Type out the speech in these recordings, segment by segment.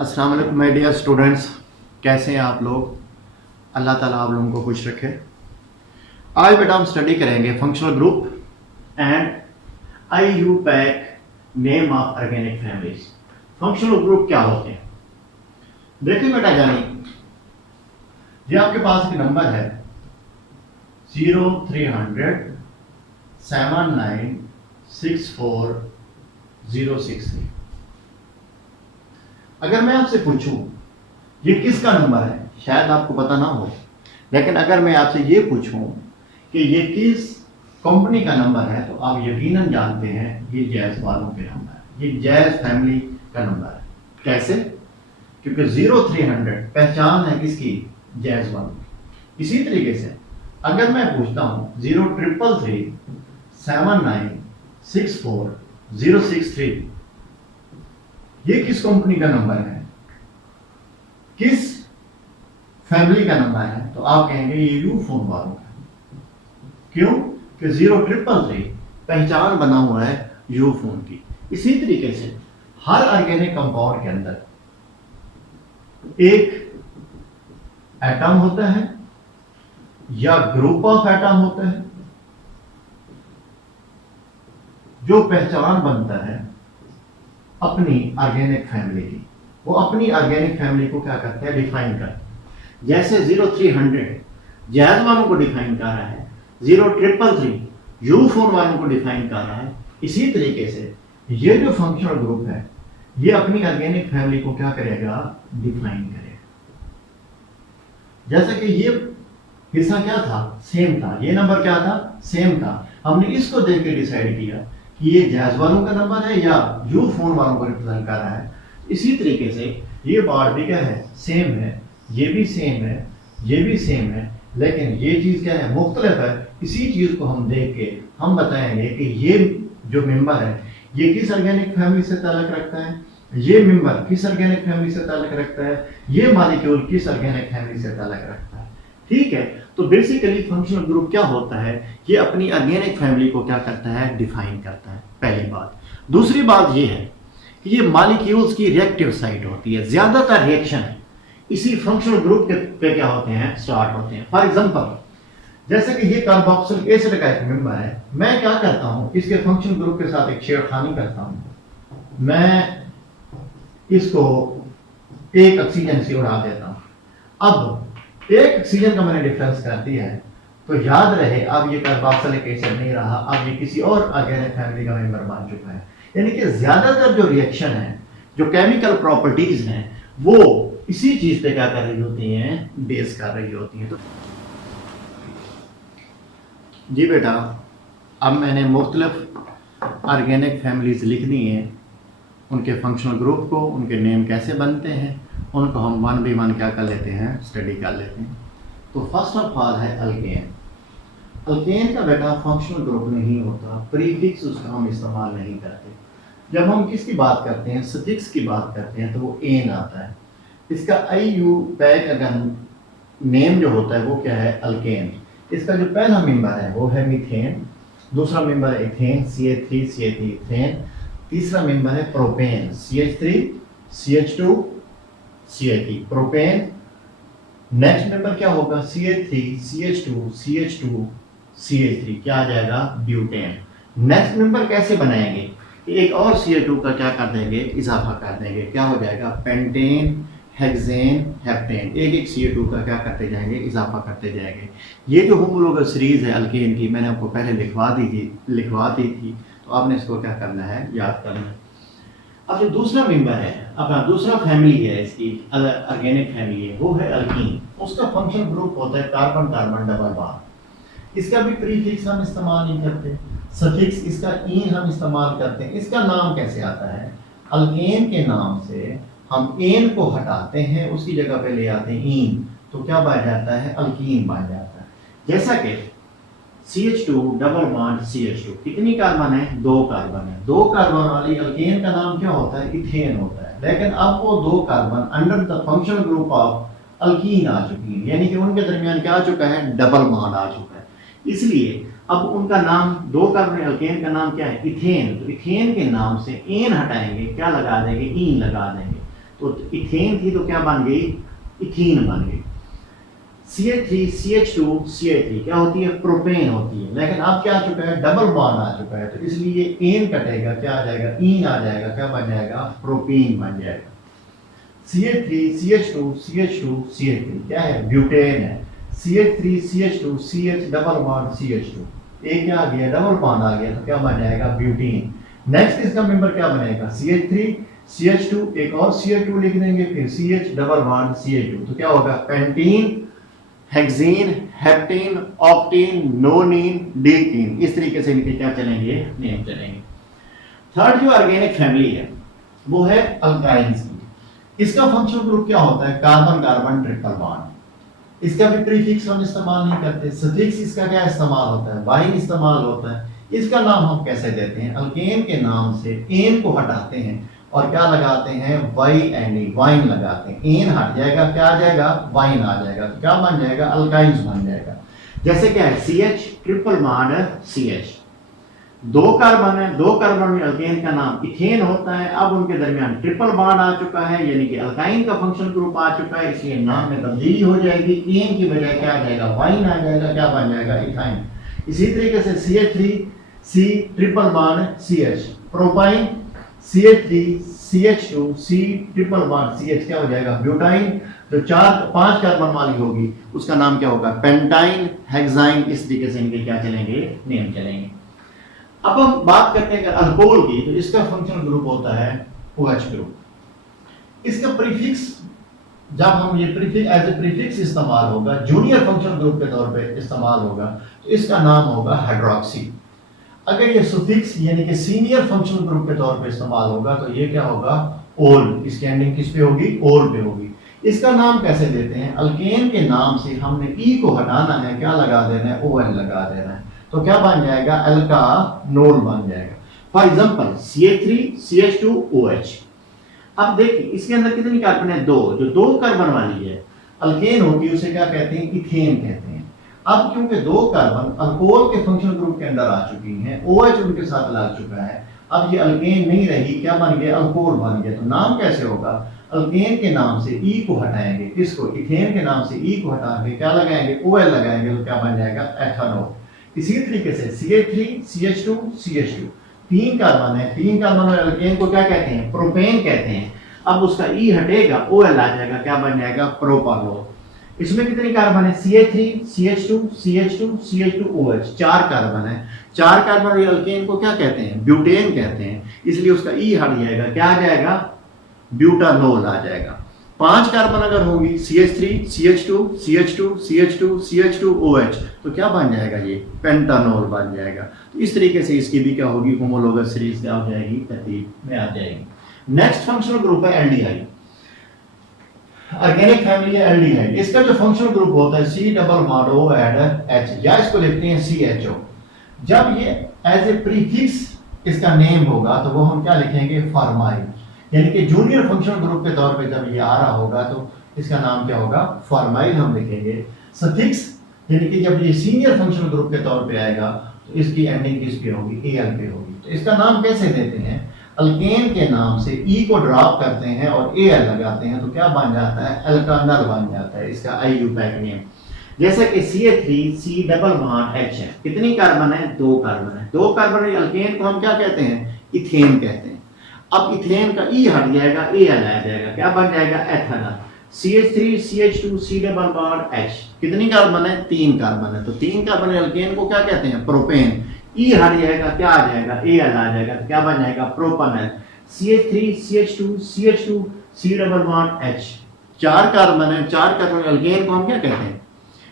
अस्सलाम वालेकुम my dear students, कैसे हैं आप लोग। अल्लाह ताला आप लोगों को खुश रखे। आज बेटा हम स्टडी करेंगे functional group and IUPAC name of organic families. Functional group क्या होते हैं देखिए बेटा, जानिए ये आपके पास एक नंबर है 0300 7964063। अगर मैं आपसे पूछूं ये किसका नंबर है, शायद आपको पता ना हो, लेकिन अगर मैं आपसे ये पूछूं कि ये किस कंपनी का नंबर है तो आप यकीनन जानते हैं ये जैज वालों के नंबर है, ये जैज फैमिली का नंबर है। कैसे? क्योंकि 0300 पहचान है किसकी? जैज वालों की। इसी तरीके से अगर मैं पूछता हूं 0333 7964063, ये किस कंपनी का नंबर है, किस फैमिली का नंबर है, तो आप कहेंगे ये यूफोन वालों का। क्यों? कि 0333 पहचान बना हुआ है यूफोन की। इसी तरीके से हर ऑर्गेनिक कंपाउंड के अंदर एक एटम होता है या ग्रुप ऑफ एटम होता है जो पहचान बनता है अपनी ऑर्गेनिक फैमिली की। वो अपनी ऑर्गेनिक फैमिली को क्या करते हैं? डिफाइन करते हैं। जैसे 0300 जैज वालों को डिफाइन कर रहा है, 0333 यूफोन वालों को डिफाइन कर रहा है। इसी तरीके से ये जो फंक्शनल ग्रुप है ये अपनी ऑर्गेनिक फैमिली को क्या करेगा? डिफाइन करेगा। जैसे कि ये हिस्सा क्या था? सेम था। ये नंबर क्या था? सेम था। हमने इसको देख के डिसाइड किया कि ये जैज वालों का नंबर है या यूफोन वालों को रिप्रेजेंट कर रहा है। इसी तरीके से ये बार भी क्या है? सेम है। ये भी सेम है, ये भी सेम है, लेकिन ये चीज क्या है? मुख्तलिफ है। इसी चीज को हम देख के हम बताएंगे कि ये जो मेंबर है ये किस ऑर्गेनिक फैमिली से ताल्लुक रखता है, ये मेंबर किस ऑर्गेनिक फैमिली से ताल्लुक रखता है, ये मॉलिक्यूल किस ऑर्गेनिक फैमिली से ताल्लुक रखता है। ठीक है, तो बेसिकली फंक्शनल ग्रुप क्या होता है? ये अपनी ऑर्गेनिक फैमिली को क्या करता है? डिफाइन करता है। पहली बात। दूसरी बात ये है कि ये मॉलिक्यूल्स की रिएक्टिव साइट होती है। ज्यादातर रिएक्शन इसी फंक्शनल ग्रुप के पे क्या होते हैं? स्टार्ट होते हैं। फॉर एग्जांपल जैसे कि ये कार्बोक्सिलिक एसिड का एक मेंबर है, मैं क्या करता हूं? इसके फंक्शनल ग्रुप के साथ एक छेड़खानी करता हूं। मैं इसको एक ऑक्सीजन से उड़ा देता हूं। अब एक ऑक्सीजन का मैंने डिफरेंस कर दिया है, तो याद रहे अब ये कार्बोक्सिलिक एसिड नहीं रहा, अब ये किसी और ऑर्गेनिक फैमिली का मेंबर बन चुका है। यानी कि ज्यादातर जो रिएक्शन है, जो केमिकल प्रॉपर्टीज हैं, वो इसी चीज पे क्या कर रही होती हैं? बेस कर रही होती हैं। तो जी बेटा, अब मैंने मुख्तलिफ ऑर्गेनिक फैमिलीज लिख दी हैं, उनके फंक्शनल ग्रुप को, उनके नेम कैसे बनते हैं, उनको हम वन बाई वन क्या कर लेते हैं? स्टडी कर लेते हैं। तो फर्स्ट ऑफ ऑल है अल्केन। अल्केन का बेटा फंक्शनल ग्रुप नहीं होता, प्रीफिक्स उसका हम इस्तेमाल नहीं करते। जब हम किसकी बात करते हैं? सफिक्स की बात करते हैं, तो वो एन आता है। इसका IUPAC अगर नेम जो होता है वो क्या है? अल्केन। इसका जो पहला मेंबर है वो है मीथेन, दूसरा मेंबर है इथेन CH3 CH3 इथेन, तीसरा मेंबर है propane CH3 CH2 CH3 propane. Next member क्या होगा? CH3 CH2 CH2 CH3 क्या आ जाएगा? ब्यूटेन। नेक्स्ट मेंबर कैसे बनाएंगे? एक और CH2 का क्या कर देंगे? इजाफा कर देंगे। क्या हो जाएगा? Pentane, hexane, heptane. एक एक CH2 का क्या करते जाएंगे? इजाफा करते जाएंगे। ये जो होमोलोगस सीरीज है अल्केन की, मैंने आपको पहले लिखवा दी थी, तो आपने इसको क्या करना है? याद करना है। अब जो दूसरा मेंबर है, अपना दूसरा फैमिली है, इसकी ऑर्गेनिक फैमिली है, वो है अल्कीन। उसका फंक्शनल ग्रुप होता है कार्बन कार्बन डबल बॉन्ड। इसका भी प्रीफिक्स हम इस्तेमाल नहीं करते, सफिक्स इसका ईन हम इस्तेमाल करते हैं। इसका नाम कैसे आता है? अल्केन के नाम से हम एन को हटाते हैं, उसकी जगह पे ले आते हैं ईन, तो क्या बन जाता है? अल्कीन बन जाता है। जैसा कि CH2 डबल बॉन्ड CH2 कितनी कार्बन है? 2 कार्बन है। 2 कार्बन वाली अल्केन का नाम क्या होता है? इथेन होता है। लेकिन अब वो 2 carbon under the functional group of alkene आ चुकी है, यानी कि उनके दरमियान क्या आ चुका है? डबल बॉन्ड आ चुका है। इसलिए अब उनका नाम 2 कार्बन अल्केन का नाम क्या है? इथेन। तो इथेन के नाम से एन हटाएंगे, क्या लगा देंगे? ईन लगा देंगे। तो इथेन थी तो क्या बन गई, इथीन बन गई। CH3 CH2 CH3 क्या होती है, प्रोपेन होती है। लेकिन अब क्या आ चुका है, डबल बॉन्ड आ चुका है, तो इसलिए ये एन कटेगा, क्या आ जाएगा, ईन आ जाएगा, क्या बन जाएगा, प्रोपीन बन जाएगा। CH3 CH2 CH2 CH3 क्या है, ब्यूटेन है। CH3 CH2 CH double bond CH2, एक क्या आ गया, डबल बॉन्ड आ गया, तो क्या बन जाएगा, ब्यूटीन। नेक्स्ट इसका मेंबर क्या बनेगा, CH3 CH2, एक और CH2 लिख देंगे, फिर CH डबल बॉन्ड CH2, तो क्या होगा, पेंटीन, हेक्सीन, हेप्टीन, ऑक्टीन, नोनीन, डीकीन। इस तरीके से इनके क्या चलेंगे, नेम चलेंगे। थर्ड जो ऑर्गेनिक फैमिली है वो है अल्काइंस की। इसका फंक्शनल ग्रुप क्या होता है, कार्बन कार्बन ट्रिपल बॉन्ड। इसका भी प्रीफिक्स हम इस्तेमाल नहीं करते, सफिक्स इसका क्या इस्तेमाल होता है, वाइन इस्तेमाल होता है। इसका नाम हम कैसे देते हैं, अल्केन के नाम से एन को हटाते हैं और क्या लगाते हैं, YNE, वाइन लगाते हैं। एन हट जाएगा, क्या आ जाएगा, वाइन आ जाएगा, तो क्या बन जाएगा, अल्काइंस बन जाएगा। जैसे क्या है, CH ट्रिपल बॉन्ड CH, दो कार्बन है, दो कार्बन में अल्केन का नाम इथेन होता है। अब उनके दरमियान ट्रिपल बॉन्ड आ चुका है, यानी कि अल्काइन का फंक्शनल ग्रुप आ चुका है, इसलिए नाम में तब्दीली हो जाएगी, एन की बजाय क्या आ जाएगा, वाइन आ जाएगा, क्या बन जाएगा, इथाइन। इसी तरीके से CH3 C triple bond CH, propyne, CH3 CH2 C triple bond CH, क्या हो जाएगा, ब्यूटाइन। जो 5 कार्बन वाली होगी उसका नाम क्या होगा, पेंटाइन, हेक्साइन। इस तरीके से इनके क्या चलेंगे, नेम चलेंगे। अब हम बात करते हैं अल्कोहल की, तो इसका फंक्शनल ग्रुप होता है OH ग्रुप। इसका प्रीफिक्स, जब हम ये प्रीफिक्स एज ए प्रीफिक्स इस्तेमाल होगा, जूनियर फंक्शनल ग्रुप के तौर पे इस्तेमाल होगा, तो इसका नाम होगा हाइड्रोक्सी। अगर ये सुफिक्स यानी कि सीनियर फंक्शनल ग्रुप के तौर पे इस्तेमाल होगा, तो ये क्या होगा, ओल। इसकी एंडिंग किस पे होगी, ओल पे होगी। इसका नाम कैसे देते हैं, अल्केन के नाम से हमने ई को हटाना है, क्या लगा देना है, OL लगा देना है, तो क्या बन जाएगा, अल्कानोल बन जाएगा। For example CH3 CH2 OH। अब देखिए इसके अंदर कितनी कार्बन है, 2। जो 2 कार्बन वाली है अल्केन होगी उसे क्या कहते हैं, इथेन कहते हैं। अब क्योंकि 2 कार्बन अल्कोहल के फंक्शनल ग्रुप के अंदर आ चुकी हैं, OH उनके साथ लग चुका है, अब ये अल्केन नहीं रही, क्या बन गया, अल्कोहल बन गया। तो नाम कैसे होगा, अल्केन के नाम से ई को हटाएंगे, किसको, इथेन के नाम से ई को हटा के क्या लगाएंगे, OL लगाएंगे, तो क्या बन जाएगा, एथेनॉल। इसी तरीके से CH3 CH2 CH2, 3 कार्बन है, 3 कार्बन वाले अल्केन को क्या कहते हैं, प्रोपेन कहते हैं। अब उसका ई हटेगा, OL आ जाएगा, क्या बन जाएगा, प्रोपानोल। इसमें कितनी कार्बन है, CH3 CH2 CH2 CH2 OH, 4 carbon है। 4 कार्बन वाले अल्केन को क्या कहते हैं, ब्यूटेन कहते हैं, इसलिए उसका ई हट जाएगा, क्या आ जाएगा, ब्यूटानोल आ जाएगा। 5 कार्बन अगर होगी, CH3 CH2 CH2 CH2 CH2 OH, तो क्या बन जाएगा, ये पेंटानोल बन जाएगा। तो इस तरीके से इसकी भी क्या होगी, होमोलोगस सीरीज क्या हो जाएगी, तरतीब में आ जाएगी। नेक्स्ट फंक्शनल ग्रुप है एल्डिहाइड। ऑर्गेनिक फैमिली है एल्डिहाइड। इसका जो फंक्शनल ग्रुप होता है C double bond O add H, या इसको लिखते हैं CHO। जब ये एज ए प्रीफिक्स इसका नेम होगा तो वो हम क्या लिखेंगे, फॉर्माइल, यानी कि जूनियर फंक्शनल ग्रुप के तौर पे जब ये आ रहा होगा तो इसका नाम क्या होगा, फॉर्माइल हम लिखेंगे। सफिक्स यानी कि जब ये सीनियर फंक्शनल ग्रुप के तौर पे आएगा तो इसकी एंडिंग किस पे होगी, AL पे होगी। तो इसका नाम कैसे देते हैं, अल्केन के नाम से ई को ड्रॉप करते हैं और AL लगाते हैं, तो क्या बन जाता है, अल्कानल बन जाता है, इसका IUPAC नेम। जैसे कि CH3 C double bond H है, कितनी कार्बन है, 2 कार्बन है। 2 कार्बन वाले अल्केन को हम क्या कहते हैं, इथेन कहते हैं। अब इथेन का ई हट जाएगा, AL आ जाएगा, क्या बन जाएगा, ethanol. CH3 CH2 C double bond H, कितनी कार्बन है, 3 कार्बन है, तो 3 कार्बन अल्केन को क्या कहते हैं, प्रोपेन। ई हट जाएगा, क्या आ जाएगा, AL आ जाएगा, तो क्या बन जाएगा, प्रोपानॉल। CH3 CH2 CH2 C double bond H, 4 carbon है, 4 कार्बन अल्केन को हम क्या कहते हैं,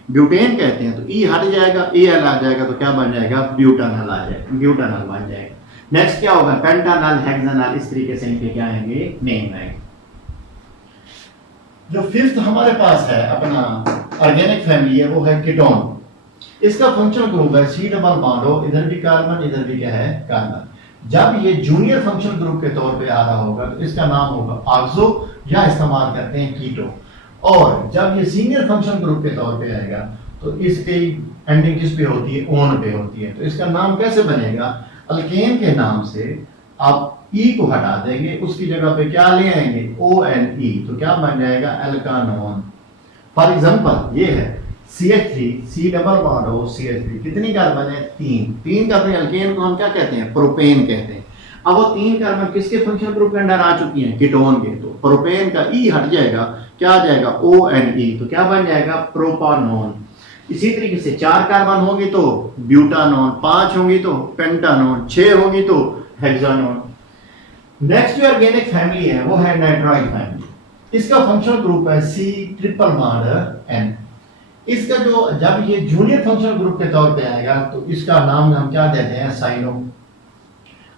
ब्यूटेन कहते हैं। तो ई हट जाएगा, AL आ जाएगा, तो क्या बन जाएगा, ब्यूटानॉल आ जाएगा, ब्यूटानॉल बन जाएगा। नेक्स्ट क्या होगा, पेंटानॉल, हेक्सानॉल। इस तरीके से इनके क्या आएंगे, नेम आएंगे। जो 5th हमारे पास है अपना ऑर्गेनिक फैमिली है वो है कीटोन। इसका फंक्शनल ग्रुप है C डबल बॉन्ड O, इधर भी कार्बन, इधर भी क्या है, कार्बन। जब ये जूनियर फंक्शनल ग्रुप के तौर पे आ रहा होगा तो इसका नाम होगा ऑक्सो, या इस्तेमाल करते हैं कीटो। और जब ये सीनियर फंक्शनल ग्रुप के तौर पे आएगा तो इसकी एंडिंग किस पे होती है, ओन पे होती है। तो इसका नाम कैसे बनेगा, अल्केन के नाम से आप ई को हटा देंगे, उसकी जगह पे क्या ले आएंगे ONE, तो क्या बन जाएगा एल्कानोन। फॉर एग्जांपल ये है CH3 C double bond O CH3, कितनी कार्बन है 3 कार्बन। अल्केन को हम क्या कहते हैं प्रोपेन कहते हैं। अब वो 3 कार्बन किसके फंक्शनल ग्रुप के अंदर आ चुकी हैं कीटोन के, तो प्रोपेन का ई हट जाएगा, क्या आ जाएगा ONE, तो क्या बन जाएगा प्रोपानोन। इसी तरीके से 4 कार्बन होगी तो ब्यूटानोन, 5 होगी तो पेंटानोन, 6 होगी तो हेक्सानोन। नेक्स्ट जो ऑर्गेनिक फैमिली है वो है नाइट्राइल फैमिली। इसका फंक्शनल ग्रुप है C ट्रिपल बॉन्ड N। इसका जो जब ये जूनियर फंक्शनल ग्रुप के तौर पे आएगा तो इसका नाम हम क्या देते हैं साइनो,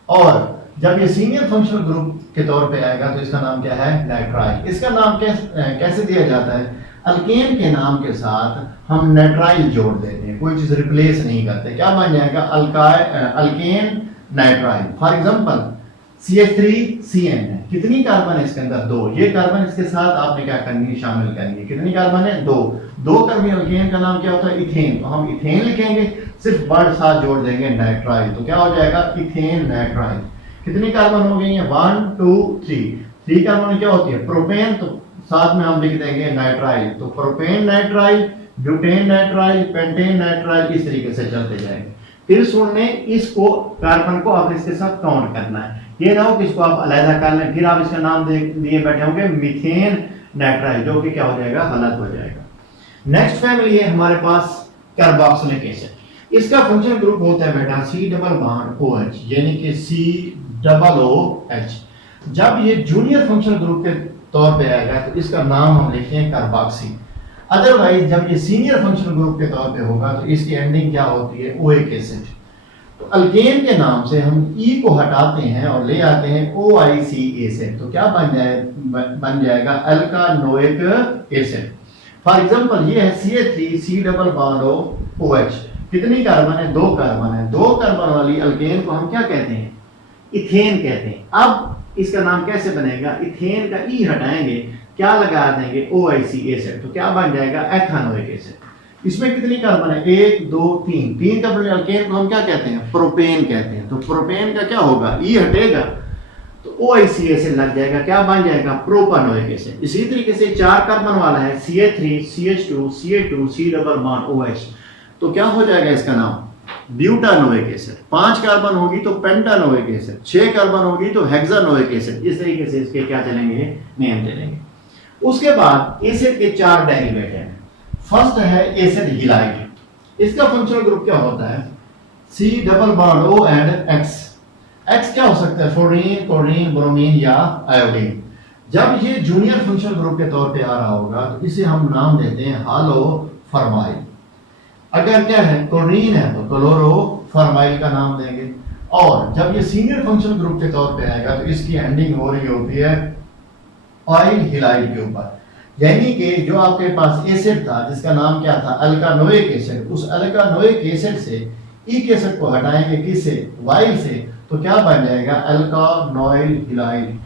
और जब ये सीनियर फंक्शनल ग्रुप के तौर पे आएगा तो इसका नाम क्या है नाइट्राइल। इसका नाम कैसे दिया जाता है, अल्केन के नाम के साथ हम नाइट्राइल जोड़ देते हैं, कोई चीज रिप्लेस नहीं करते, क्या बन जाएगा alkane nitrile. For example CH3CN है, कितनी कार्बन है इसके अंदर 2, ये कार्बन इसके साथ आपने क्या करनी है शामिल करनी है, कितनी कार्बन है 2 कार्बन। अल्केन का नाम क्या होता है इथेन, तो हम इथेन लिखेंगे, सिर्फ वर्ड साथ जोड़ देंगे नाइट्राइल, तो क्या हो जाएगा इथेन नाइट्राइल। कितनी कार्बन हो गई है 1 2 3 कार्बन क्या होती है प्रोपेन, तो साथ में हम लिख देंगे नाइट्राइल, तो propane nitrile, butane nitrile, pentane nitrile, इस तरीके से चलते जाएंगे। फिर सुनने इसको कार्बन को आप इसके साथ काउंट करना है, ये ना हो कि इसको आप अलग कर लें फिर आप इसका नाम दिए बैठे होंगे मीथेन नाइट्राइल, जो कि क्या हो जाएगा गलत हो जाएगा। नेक्स्ट फैमिली है हमारे पास कार्बोक्सिलिक एसिड। इसका फंक्शनल ग्रुप होता है बेटा C डबल बॉन्ड OH, यानी कि COOH। जब ये जूनियर फंक्शनल ग्रुप के तौर पे आएगा तो इसका नाम हम लिखते हैं कार्बोक्सी। अदरवाइज जब ये सीनियर फंक्शनल ग्रुप के तौर पे होगा तो इसकी एंडिंग क्या होती है ओइक एसिड। तो अल्केन के नाम से हम ई को हटाते हैं और ले आते हैं OIC एसिड, तो क्या बन जाएगा अल्कानोइक एसिड। फॉर एग्जांपल ये है CH3 C double bond OH, कितनी कार्बन है 2 कार्बन है। 2 कार्बन वाली अल्केन को हम क्या कहते हैं इथेन कहते हैं। अब इसका नाम कैसे बनेगा, इथेन का ई हटाएंगे, क्या लगा देंगे OIC एसिड, तो क्या बन जाएगा एथानोइक एसिड। इसमें कितनी कार्बन है 1 2 3 कार्बन अल्केन को हम क्या कहते हैं प्रोपेन कहते हैं। तो प्रोपेन का क्या होगा ई हटेगा तो OIC एसिड लग जाएगा, क्या बन जाएगा प्रोपानोइक एसिड। इसी तरीके से 4 कार्बन वाला है CH3 CH2 CH2 C double bond OH, तो क्या हो जाएगा इसका नाम ब्यूटानोइक एसिड। 5 कार्बन होगी तो पेंटानोइक एसिड, 6 कार्बन होगी तो हेक्सानोइक एसिड। इस तरीके से इसके क्या चलेंगे नेम चलेंगे। उसके बाद एसिड के 4 डेरिवेटिव हैं। फर्स्ट है एसिड हिलाइड। इसका फंक्शनल ग्रुप क्या होता है C double bond O and X क्या हो सकता है फ्लोरीन क्लोरीन ब्रोमीन या आयोडीन। जब ये जूनियर फंक्शनल ग्रुप के तौर पे आ रहा होगा तो इसे हम नाम देते हैं हालो फॉर्माइल। अगर क्या है क्लोरीन है तो क्लोरो फॉर्माइल का नाम देंगे। और जब ये सीनियर फंक्शनल ग्रुप के तौर पे आएगा तो इसकी एंडिंग हो रही होती है ऑयल हिलाइड के ऊपर, यानी कि जो आपके पास एसिड था जिसका नाम क्या था अल्कानोइक एसिड, उस अल्कानोइक एसिड से इक एसिड को हटाएंगे किससे वाइल से, तो क्या बन जाएगा अल्कानोइल हिलाइड।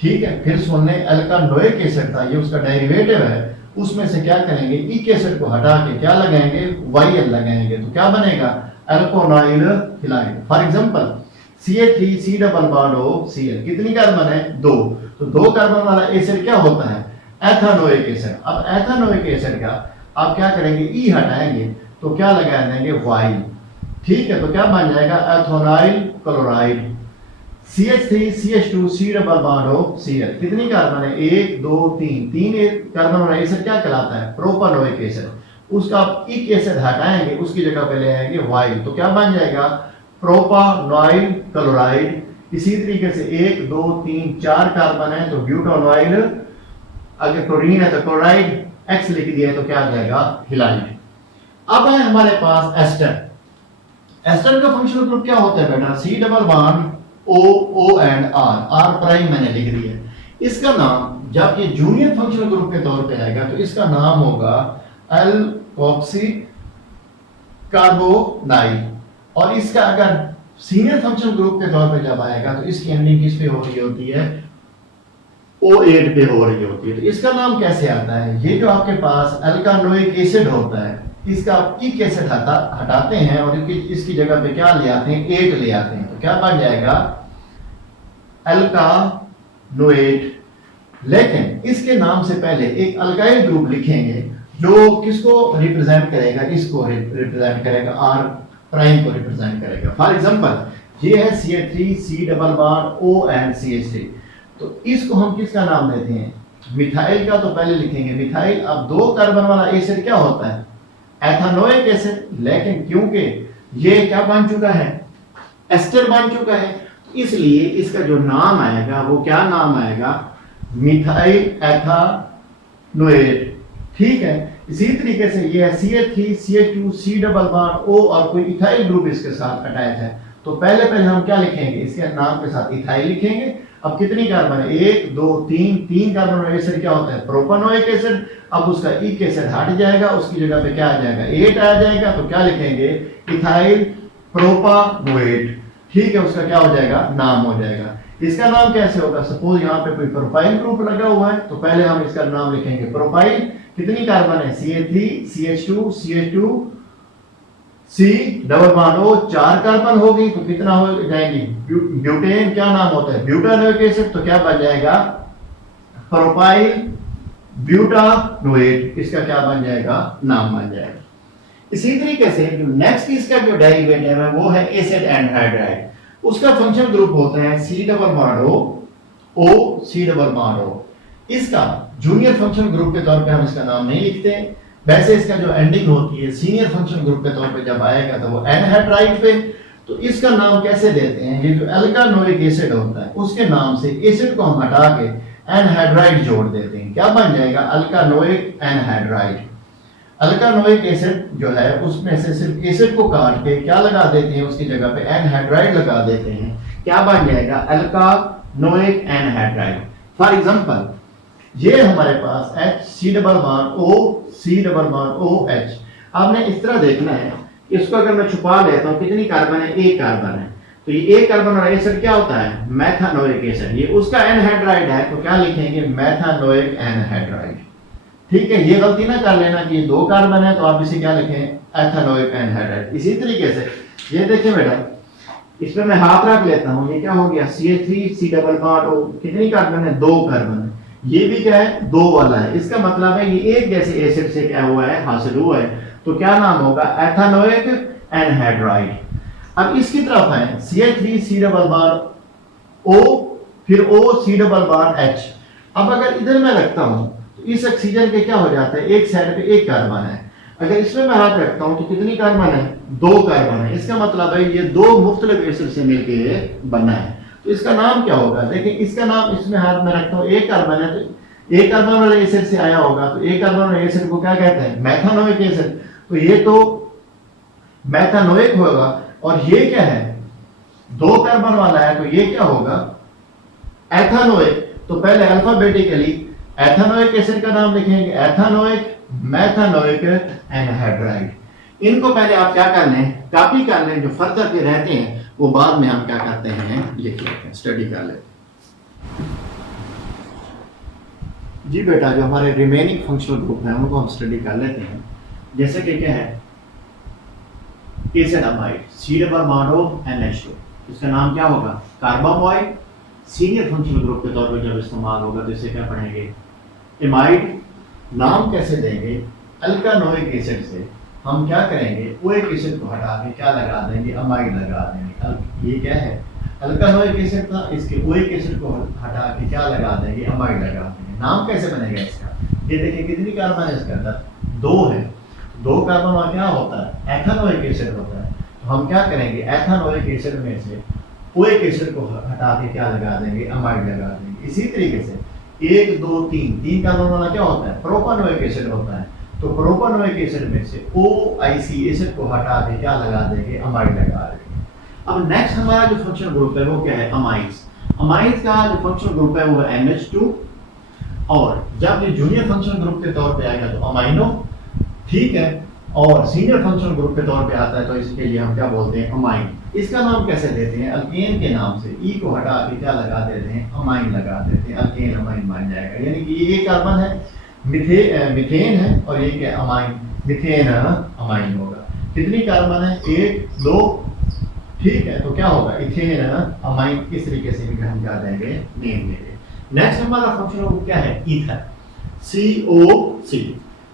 ठीक है, फिर सुन लें अल्कानोइक एसिड था ये उसका डेरिवेटिव है, उसमें से क्या करेंगे इक एसिड को हटा के क्या लगाएंगे वाइल लगाएंगे, तो क्या बनेगा alkanoyl halide. For example CH3 C double bond O Cl, कितनी कार्बन है 2, तो 2 कार्बन वाला एसिड क्या होता है एथानोइक एसिड। अब एथानोइक एसिड का आप क्या करेंगे ई हटाएंगे तो क्या लगा देंगे वाइल। ठीक है, तो क्या बन जाएगा ethanoyl chloride. CH3 CH2 C double bond O Cl, कितनी कार्बन है 1 2 3 कार्बन वाला एसिड क्या कहलाता है प्रोपानोइक एसिड। उसका आप इक एसिड हटाएंगे उसकी जगह पे ले आएंगे वाइल, तो क्या बन जाएगा प्रोपानोइल क्लोराइड। इसी तरीके से 1 2 3 4 कार्बन है तो ब्यूटानोइल, अगर क्लोरीन है तो क्लोराइड, X लिख दिया है तो क्या आ जाएगा हिलाइड। अब है हमारे पास एस्टर। एस्टर का फंक्शनल ग्रुप क्या होता है बेटा C double bond O and R prime मैंने लिख दिया है। इसका नाम जब ये जूनियर फंक्शनल ग्रुप के तौर पे आएगा तो इसका नाम होगा एल्कोक्सी कार्बोनाइल, और इसका अगर सीनियर फंक्शनल ग्रुप के तौर पे जब आएगा तो इसकी एंडिंग किस पे हो रही होती है O8 पे हो रही होती है। तो इसका नाम कैसे आता है, ये जो आपके पास अल्कानोइक एसिड होता है इसका इक एसिड हटाते हैं और इसकी जगह पे क्या ले आते हैं 8 ले आते हैं, तो क्या बन जाएगा अल्कानोएट। लेकिन इसके नाम से पहले एक अल्काइल ग्रुप लिखेंगे जो किसको रिप्रेजेंट करेगा, इसको रिप्रेजेंट करेगा, आर प्राइम को रिप्रेजेंट करेगा। फॉर एग्जांपल ये है CH3 C double bond O and CH3, तो इसको हम किसका नाम देते हैं, मिथाइल का। तो पहले लिखेंगे मिथाइल। अब 2 कार्बन वाला एसिड क्या होता है, एथानोइक एसिड। लेकिन क्योंकि ये क्या बन चुका है, एस्टर बन चुका है, इसलिए इसका जो नाम आएगा वो क्या नाम आएगा, मिथाइल एथानोएट। ठीक है। इसी तरीके से ये है CH3 CH2 C double bond O और कोई इथाइल ग्रुप इसके साथ अटैच है, तो पहले हम क्या लिखेंगे, इसके नाम के साथ इथाइल लिखेंगे। अब कितनी कार्बन है, 1 2 3 कार्बन वाला एसिड क्या होता है, प्रोपानोइक एसिड। अब उसका इक एसिड हट जाएगा, उसकी जगह पे क्या आ जाएगा, 8 आ जाएगा, तो क्या लिखेंगे, इथाइल प्रोपानोएट। ठीक है, उसका क्या हो जाएगा, नाम हो जाएगा। इसका नाम कैसे होगा, सपोज यहाँ पे कोई प्रोपाइल ग्रुप लगा हुआ है, तो पहले हम इसका नाम लिखेंगे प्रोपाइल। कितनी कार्बन है, CH3 CH2 CH2 C double bond O, 4 carbon हो गई, तो कितना हो जाएंगी, ब्यूटेन क्या नाम होता है, ब्यूटानोइक एसिड। तो क्या बन जाएगा, प्रोपाइल ब्यूटानोएट। इसका क्या बन जाएगा, नाम बन जाएगा। इसी तरीके से जो नेक्स्ट इसका जो डेरिवेटिव है वो है एसिड एनहाइड्राइड। उसका फंक्शन ग्रुप होता है C double bond O C double bond O। इसका जूनियर फंक्शन ग्रुप के तौर पे हम इसका नाम नहीं लिखते, वैसे इसका जो एंडिंग होती है सीनियर फंक्शन ग्रुप के तौर पे जब आएगा तो वो एनहाइड्राइड पे। तो इसका नाम कैसे देते हैं, ये जो अल्कानोइक एसिड होता है उसके नाम से एसिड को हम हटा के एनहाइड्राइड जोड़ देते हैं, क्या बन जाएगा, अल्कानोइक एनहाइड्राइड। अल्कानोइक एसिड जो है उसमें से सिर्फ एसिड को काट के क्या लगा देते हैं, उसकी जगह पे एनहाइड्राइड लगा देते हैं, क्या बन जाएगा, अल्कानोइक एनहाइड्राइड। फॉर एग्जांपल ये हमारे पास C double bond O C double bond OH। आपने इस तरह देखना है, इसको अगर मैं छुपा लेता हूं, कितनी कार्बन है, 1 कार्बन है, तो ये 1 कार्बन वाला एसिड क्या होता है, मेथानोइक एसिड। ये उसका एनहाइड्राइड है, तो क्या लिखेंगे, मेथानोइक एनहाइड्राइड। ठीक है, ये गलती ना कर लेना कि ये 2 कार्बन है तो आप इसे क्या लिखें, एथानोइक एनहाइड्राइड। इसी तरीके से ये देखिए बेटा, इसमें मैं हाथ रख लेता हूं, ये क्या हो गया, CH3 C double bond O, कितनी कार्बन है, 2 कार्बन है। ये भी क्या है, 2 वाला है, इसका मतलब है ये एक जैसे एसिड से क्या हुआ है, हासिल हुआ है, तो क्या नाम होगा, एथानोइक एनहाइड्राइड। अब इसकी तरफ है CH3 C double bond O फिर O C double bond H। अब अगर इधर मैं रखता हूं तो इस ऑक्सीजन के क्या हो जाता है, एक साइड पे 1 कार्बन है, अगर इसमें मैं हाथ रखता हूं तो कितनी कार्बन है, 2 कार्बन है। इसका मतलब है ये 2 मुख्तलिफ एसिड से मिलकर बना है, तो इसका नाम क्या होगा, देखिए इसका नाम, इसमें हाथ में रखता हूँ, 1 कार्बन है, तो 1 कार्बन वाले एसिड से आया होगा, तो 1 कार्बन वाले एसिड को क्या कहते हैं, मेथानोइक एसिड। तो ये तो मेथानोइक होगा, और ये क्या है, 2 कार्बन वाला है, तो ये क्या होगा, एथानोइक। तो पहले अल्फाबेटिकली एथानोइक एसिड का नाम लिखेंगे, एथानोइक मेथानोइक एनहाइड्राइड। इनको पहले आप क्या कर लें, कॉपी कर लें, जो फर्दर पे रहते हैं वो बाद में हम क्या करते हैं, लिख लेते हैं, स्टडी कर लेते हैं। जी बेटा, जो हमारे रिमेनिंग फंक्शनल ग्रुप हैं उनको हम स्टडी कर लेते हैं। जैसे कि क्या है, acid amide C double bond O NH2, इसका नाम क्या होगा, कार्बामाइड। सीनियर फंक्शनल ग्रुप के तौर पर जब इस्तेमाल होगा तो इसे क्या पढ़ेंगे, एमाइड। नाम कैसे देंगे, अल्कानोइक एसिड से हम क्या करेंगे, ओइक एसिड को हटा के क्या लगा देंगे, अमाइड लगा देंगे। ये क्या है, अल्कानोइक एसिड था, इसके ओइक एसिड को हटा के क्या लगा देंगे, अमाइड लगा देंगे। नाम कैसे बनेगा इसका, ये देखिए कितनी कार्बन है इसके अंदर, 2 है, 2 कार्बन में क्या होता है, एथानोइक एसिड होता है। तो हम क्या करेंगे, एथानोइक एसिड में से ओइक एसिड को हटा के क्या लगा देंगे, अमाइड लगा देंगे। इसी तरीके से 1 2 3 कार्बन वाला क्या होता है, प्रोपानोइक एसिड होता है, तो प्रोपानोइक एसिड में से OIC एसिड को हटा के क्या लगा देंगे, अमाइड लगा देंगे। अब नेक्स्ट हमारा जो फंक्शनल ग्रुप है वो क्या है, अमाइड्स। अमाइड्स का जो फंक्शनल ग्रुप है वो है NH2, और जब ये जूनियर फंक्शनल ग्रुप के तौर पे आएगा तो अमाइनो। ठीक है, और सीनियर फंक्शनल ग्रुप के तौर पे आता है तो इसके लिए हम क्या बोलते हैं, अमाइन। इसका नाम कैसे देते हैं, अल्केन के नाम से, ई को हटा के क्या लगा देते हैं, अमाइन लगा देते हैं, अल्केन अमाइन बन जाएगा। यानी कि ये कार्बन है, मिथेन है, और ये क्या, अमाइन, मिथेन अमाइन होगा। कितनी कार्बन है, 1 2, ठीक है, तो क्या होगा, इथेन अमाइन इस तरीके से भी हम क्या देंगे, नेम देंगे। नेक्स्ट हमारा फंक्शनल ग्रुप क्या है, ether, COC,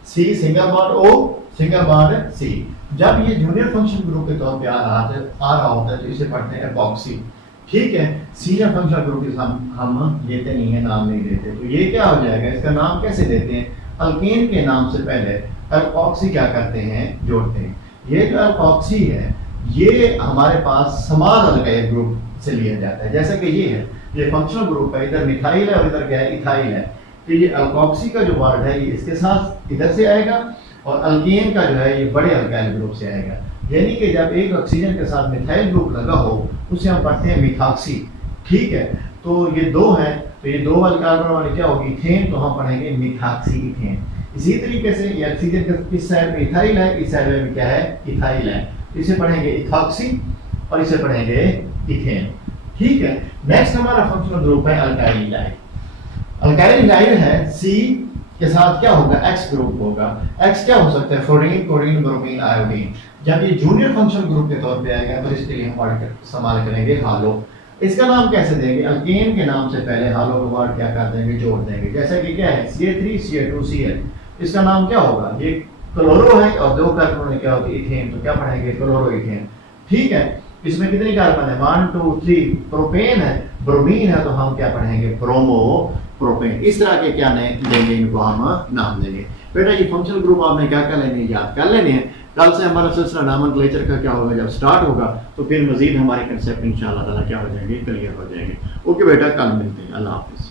C single bond O single bond C। जब ये जूनियर फंक्शन ग्रुप के तौर पे आ रहा होता है तो इसे पढ़ते हैं एपॉक्सी। ठीक है, सीनियर फंक्शनल ग्रुप हम लेते नहीं है, नाम नहीं देते, तो ये क्या हो जाएगा, इसका नाम कैसे देते हैं, अल्केन के नाम से पहले एल्कोक्सी क्या करते हैं, जोड़ते हैं। ये जो एल्कोक्सी है ये हमारे पास समान अल्काइल ग्रुप से लिया जाता है, जैसा कि ये फंक्शनल ग्रुप है, इधर मिथाइल है और इधर क्या है, इथाइल है। तो ये एल्कोक्सी का जो वर्ड है ये इसके साथ इधर से आएगा और अल्केन का जो है ये बड़े अल्काइल ग्रुप से आएगा। यानी कि जब एक ऑक्सीजन के साथ मिथाइल ग्रुप लगा हो उसे हम पढ़ते हैं मिथॉक्सी। ठीक है, तो ये दो हैं, तो ये दो वाले कार्बन वाले क्या होगी, इथेन, तो हम पढ़ेंगे मिथॉक्सी इथेन। इसी तरीके से ये ऑक्सीजन के इस साइड में इथाइल है, इस साइड में क्या है, इथाइल है, इसे पढ़ेंगे इथॉक्सी और इसे पढ़ेंगे इथेन। ठीक है, नेक्स्ट हमारा फंक्शनल ग्रुप है अल्काइल इथाइल। अल्काइल इथाइल है C के साथ क्या होगा, X ग्रुप होगा। X क्या हो सकता है, फ्लोरीन, क्लोरीन, ब्रोमीन, आयोडीन। जब ये जूनियर फंक्शनल ग्रुप के तौर पे आएगा तो इसके लिए हम वर्ड इस्तेमाल करेंगे हालो। इसका नाम कैसे देंगे, अल्केन के नाम से पहले हालो का वर्ड क्या कर देंगे, जोड़ देंगे। जैसे कि क्या है, CH3 CH2 Cl, इसका नाम क्या होगा, ये क्लोरो है और दो कार्बन में क्या होती है, इथेन, तो क्या पढ़ेंगे, क्लोरो इथेन। ठीक है, इसमें कितने कार्बन है, 1 2 3। प्रोपेन है, ब्रोमीन है, तो हम क्या पढ़ेंगे, ब्रोमो प्रोपेन। इस तरह के क्या देंगे, इनको हम नाम देंगे। बेटा ये फंक्शनल ग्रुप आपने क्या कर लेने हैं, याद कर लेने हैं। कल से हमारा सिलसिला नॉमेनक्लेचर का क्या होगा, जब स्टार्ट होगा तो फिर मजीद हमारे कंसेप्ट इंशाल्लाह ताला क्या हो जाएंगे, क्लियर हो जाएंगे। ओके बेटा, कल मिलते हैं, अल्लाह हाफिज़।